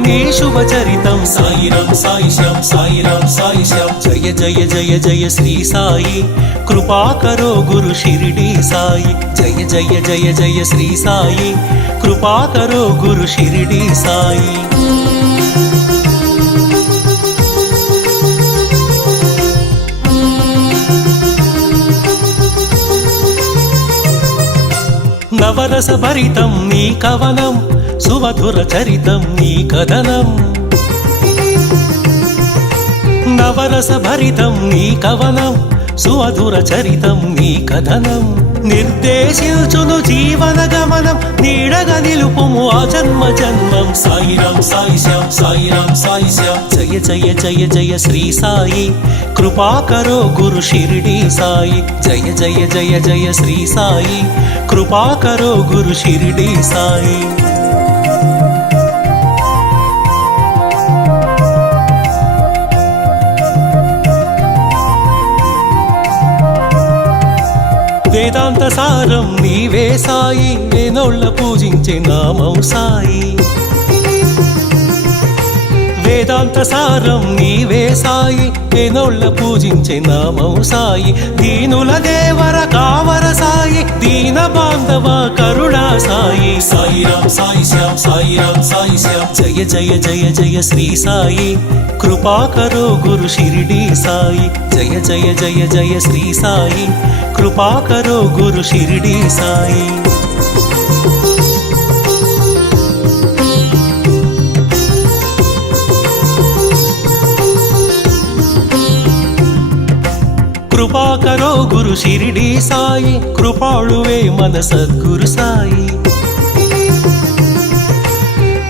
నీ శుభ చరితం సాయిరాం సాయిశ్యాం సాయిరాం సాయిశ్యాం జయ జయ జయ జయ శ్రీ సాయి కృపా కరో గురు షిరిడి సాయి జయ జయ జయ జయ శ్రీ సాయి కృపా కరో గురు షిరిడి సాయి నవరస భరితం నీ కవనం సుమధుర చరితం నీ కథనం నవరస భరితం నీ కవనం సుమధుర చరితం నీ కథనం నిర్దేశించును జీవన గమనం నీడగా నిలుపుము ఆ జన్మ జన్మం సాయిరాం సాయిశ్యాం సాయిరాం సాయిశ్యాం జయ జయ జయ జయ శ్రీ సాయి కృపా కరో గురు షిరిడి సాయి జయ జయ జయ జయ శ్రీ సాయి కృపా కరో గురు షిరిడి సాయి వేదాంత సారం నీవే సాయి వేనోళ్ళ పూజించే నామం సాయి వేదాంత సారం నీవే సాయి వేనోళ్ళ పూజించే నామం సాయి దీనుల దేవర కావర సాయి దీన బాంధవ కరుణా సాయి సాయిరాం సాయిశ్యాం సాయిరాం సాయిశ్యాం జయ జయ జయ జయ శ్రీ సాయి కృపా కరో గురు షిరిడి సాయి జయ జయ జయ జయ శ్రీ సాయి కృపా కరో గురు షిరిడి సాయి కృపా కరో గురు షిరిడి సాయి కృపాళువే మన సద్గురు సాయి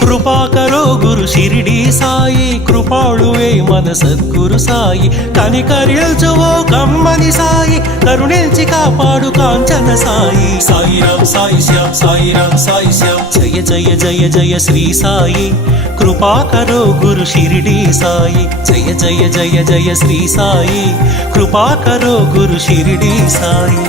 కృపా కరో గురు షిరిడి సాయి కృపాళువే మన సద్గురు సాయి కనికరిల్చువో కమ్మని సాయి కరుణించి కాపాడు కాంచన సాయి సాయిరాం సాయిశ్యాం సాయిరాం సాయిశ్యాం జయ జయ జయ జయ శ్రీ సాయి కృపా కరో గురు షిరిడి సాయి జయ జయ జయ జయ శ్రీ సాయి కృపా కరో గురు షిరిడి సాయి